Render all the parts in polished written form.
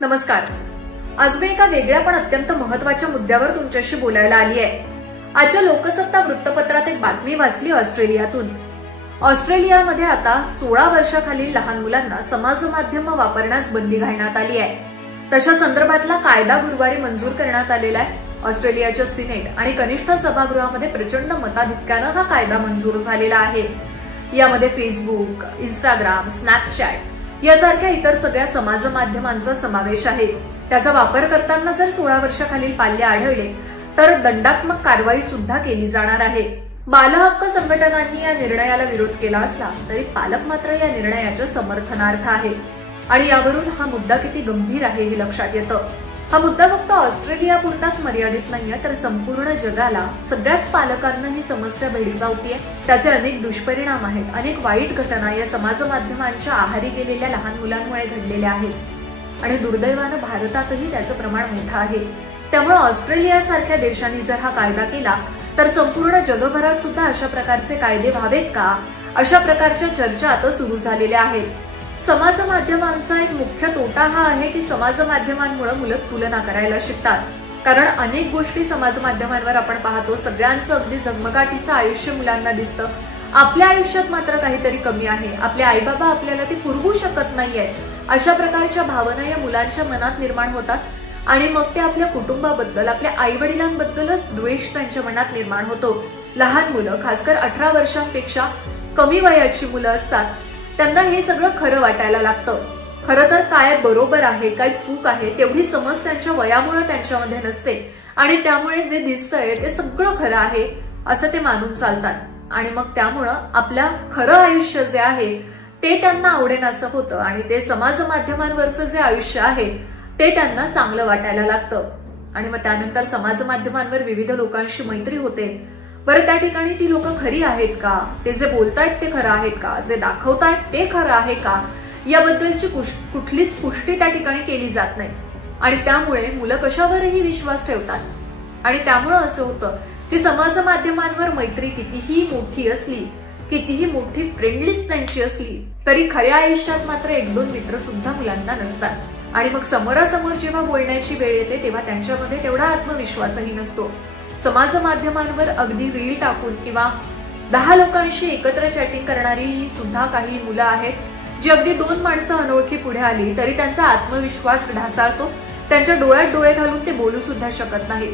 नमस्कार. आज मी एका वेगळ्या पण अत्यंत महत्त्वाच्या मुद्द्यावर तुमच्याशी बोलायला आली आहे. आजच्या लोकसत्ता वृत्तपत्रात एक बातमी वाचली ऑस्ट्रेलियातून. ऑस्ट्रेलियामध्ये आता 16 वर्षाखालील लहान मुलांना समाज माध्यम वापरण्यास बंदी घालण्यात आली आहे. तशा संदर्भातला कायदा गुरुवारी मंजूर करण्यात आलेला आहे. ऑस्ट्रेलियाच्या सिनेट आणि कनिष्ठ सभागृहामध्ये प्रचंड मताधिक्यानं हा कायदा मंजूर झालेला आहे. यामध्ये फेसबुक, इंस्टाग्राम, स्नॅपचॅट यासारख्या इतर सगळ्या समाज माध्यमांचा समावेश आहे. त्याचा वापर करताना जर 16 वर्षाखालील पाल्य आढळले तर दंडात्मक कारवाई सुद्धा केली जाणार आहे. बालहक्क संघटनांनी या निर्णयाला विरोध केला असला तरी पालक मात्र या निर्णयाच्या समर्थनार्थ आहे. आणि यावरून हा मुद्दा किती गंभीर आहे हे लक्षात येतं. हा मुद्दा फक्त ऑस्ट्रेलियापुरताच मर्यादित नाहीये, तर संपूर्ण जगाला, सगळ्याच पालकांना ही समस्या भेडसावतीये. त्याचे अनेक दुष्परिणाम आहेत. अनेक वाईट घटना या समाज माध्यमांच्या आहारी गेलेल्या लहान मुलांमुळे घडलेल्या आहेत आणि दुर्दैवानं भारतातही त्याचं प्रमाण मोठं आहे. त्यामुळे ऑस्ट्रेलियासारख्या देशांनी जर हा कायदा केला तर संपूर्ण जगभरात सुद्धा अशा प्रकारचे कायदे व्हावेत का, अशा प्रकारच्या चर्चा आता सुरू झालेल्या आहेत. समाज माध्यमांचा एक मुख्य तोटा हा आहे की समाज माध्यमांमुळे मुलं तुलना करायला शिकतात. कारण अनेक गोष्टी समाज माध्यमांवर आपण पाहतो. सगळ्यांचं अगदी झगमगाटीचं आयुष्य मुलांना दिसतं. आपल्या आयुष्यात मात्र काहीतरी कमी आहे. आपले आई बाबा आपल्याला ते पुरवू शकत नाहीये, अशा प्रकारच्या भावना या मुलांच्या मनात निर्माण होतात आणि मग ते आपल्या कुटुंबाबद्दल, आपल्या आई वडिलांबद्दलच द्वेष त्यांच्या मनात निर्माण होतो. लहान मुलं, खासकर 18 वर्षांपेक्षा कमी वयाची मुलं असतात, त्यांना हे सगळं खरं वाटायला लागतं. खरं तर काय बरोबर आहे, काय चूक आहे तेवढी समज त्यांच्या वयामुळे त्यांच्यामध्ये नसते आणि त्यामुळे जे दिसतंय ते सगळं खरं आहे असं ते मानून चालतात. आणि मग त्यामुळं आपलं खरं आयुष्य जे आहे ते त्यांना आवडेनासं होतं आणि ते समाज माध्यमांवरचं जे आयुष्य आहे ते त्यांना चांगलं वाटायला लागतं. आणि मग त्यानंतर समाज माध्यमांवर विविध लोकांशी मैत्री होते. बरं, त्या ठिकाणी ती लोक खरी आहेत का, ते जे बोलतायत ते खरं आहेत का, जे दाखवतायत ते खरं आहे का, याबद्दलची कुठलीच पुष्टी त्या ठिकाणी केली जात नाही. आणि त्यामुळे मुलं कशावरही विश्वास ठेवतात आणि त्यामुळं असं होतं की समाज माध्यमांवर मैत्री कितीही मोठी असली, कितीही मोठी फ्रेंड लिस्ट त्यांची असली तरी खऱ्या आयुष्यात मात्र 1-2 मित्र सुद्धा मुलांना नसतात. आणि मग समोरासमोर जेव्हा बोलण्याची वेळ येते तेव्हा त्यांच्यामध्ये तेवढा आत्मविश्वासही नसतो. समाज माध्यमांवर अगदी रील टाकून किंवा 10 लोकांशी एकत्र चॅटिंग करणारी सुद्धा काही मुलं आहेत जी अगदी 2 माणसं अनोळखी पुढे आली तरी त्यांचा आत्मविश्वास ढासळतो. त्यांच्या डोळ्यात डोळे घालून ते बोलू सुद्धा शकत नाही.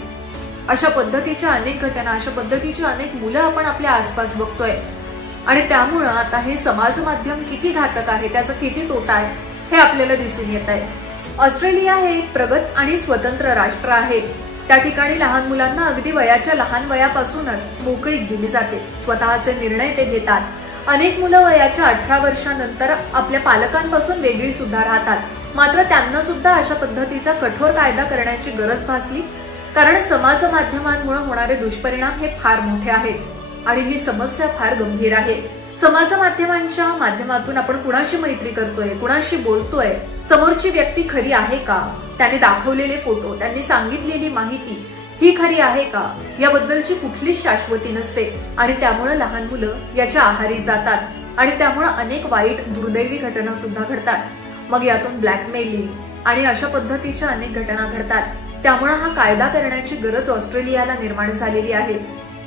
अशा पद्धतीच्या अनेक घटना, अशा पद्धतीची अनेक मुलं आपण आपल्या आसपास बघतोय. आणि त्यामुळं आता हे समाज माध्यम किती घातक आहे, त्याचा किती तोटा आहे हे आपल्याला दिसून येत आहे. ऑस्ट्रेलिया हे एक प्रगत आणि स्वतंत्र राष्ट्र आहे. त्या ठिकाणी लहान मुलांना अगदी वयाच्या लहान वयापासूनच मोकळीक दिली जाते. स्वतःचे निर्णय ते घेतात. अनेक मुलं वयाच्या 18 वर्षानंतर आपल्या पालकांपासून वेगळी सुद्धा राहतात. मात्र त्यांना सुद्धा अशा पद्धतीचा कठोर कायदा करण्याची गरज भासली, कारण समाज माध्यमांमुळे होणारे दुष्परिणाम हे फार मोठे आहेत आणि ही समस्या फार गंभीर आहे. समाज माध्यमांच्या माध्यमातून आपण कुणाशी मैत्री करतोय, कुणाशी बोलतोय, समोरची व्यक्ती खरी आहे का, त्याने दाखवलेले फोटो, त्यांनी सांगितलेली माहिती ही खरी आहे का, याबद्दलची कुठलीच शाश्वती नसते. आणि त्यामुळे लहान मुलं याच्या आहारी जातात आणि त्यामुळे अनेक वाईट दुर्दैवी घटना सुद्धा घडतात. मग यातून ब्लॅकमेलिंग आणि अशा पद्धतीच्या अनेक घटना घडतात. त्यामुळे हा कायदा करण्याची गरज ऑस्ट्रेलियाला निर्माण झालेली आहे.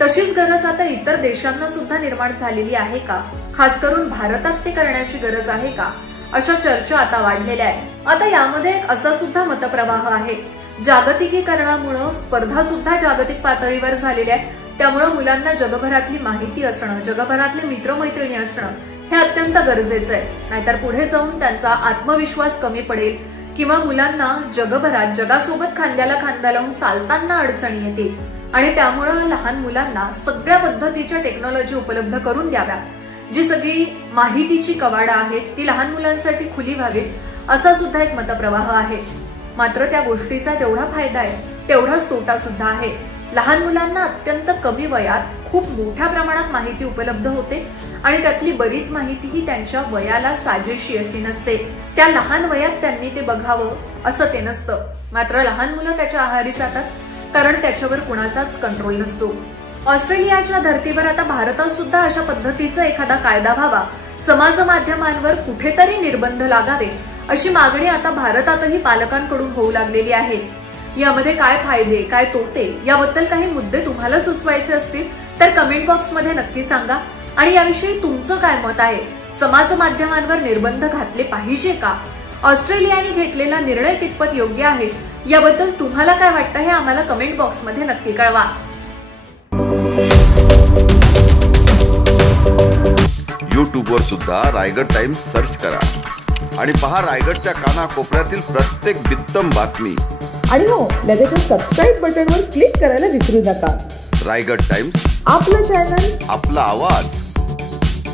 तशीच गरज आता इतर देशांना सुद्धा निर्माण झालेली आहे का, खास करून भारतात ते करण्याची गरज आहे का, अशा चर्चा आता वाढलेल्या आहेत. आता यामध्ये एक असा सुद्धा मतप्रवाह आहे, जागतिकीकरणामुळे स्पर्धा सुद्धा जागतिक पातळीवर झालेल्या आहे. त्यामुळे मुलांना जगभरातली माहिती असणं, जगभरातले मित्रमैत्रिणी असणं हे अत्यंत गरजेचं आहे. नाहीतर पुढे जाऊन त्यांचा आत्मविश्वास कमी पडेल किंवा मुलांना जगभरात जगासोबत खांद्याला खांदा लावून चालताना अडचणी येतील. आणि त्यामुळं लहान मुलांना सगळ्या पद्धतीच्या टेक्नॉलॉजी उपलब्ध करून द्याव्यात. जी सगळी माहितीची कवाडं आहेत ती लहान मुलांसाठी खुली व्हावीत, असा सुद्धा एक मतप्रवाह आहे. मात्र त्या गोष्टीचा तेवढा फायदा आहे तेवढाच तोटा सुद्धा आहे. लहान मुलांना अत्यंत कमी वयात खूप मोठ्या प्रमाणात माहिती उपलब्ध होते आणि त्यातली बरीच माहिती ही त्यांच्या वयाला साजेशी अशी नसते. त्या लहान वयात त्यांनी ते बघावं असं ते नसतं. मात्र लहान मुलं त्याच्या आहारी जातात कारण त्याच्यावर कुणाचाच कंट्रोल नसतो. ऑस्ट्रेलियाच्या धर्तीवर आता भारतात सुद्धा अशा पद्धतीचा एखादा कायदा व्हावा, समाज माध्यमांवर कुठेतरी निर्बंध लागावे अशी मागणी आता भारतातही पालकांकडून होऊ लागलेली आहे। यामध्ये काय फायदे काय तोटे याबद्दल काही मुद्दे तुम्हाला सुचवायचे असतील तर कमेंट बॉक्समध्ये नक्की सांगा आणि याविषयी तुमचं काय मत आहे। समाज माध्यमांवर निर्बंध घातले पाहिजे का? ऑस्ट्रेलियाने घेतलेला निर्णय कितपत योग्य आहे याबद्दल तुम्हाला काय वाटतं हे आम्हाला कमेंट बॉक्समध्ये नक्की कळवा। यूट्यूबवर सुद्धा रायगड टाइम्स सर्च करा आणि पहा रायगडच्या कानाकोपऱ्यातील प्रत्येक बित्तम बातमी। आणि हो, लगेच सबस्क्राइब बटनवर क्लिक करायला विसरू नका। रायगड टाइम्स, आपलं चॅनल, आपला आवाज।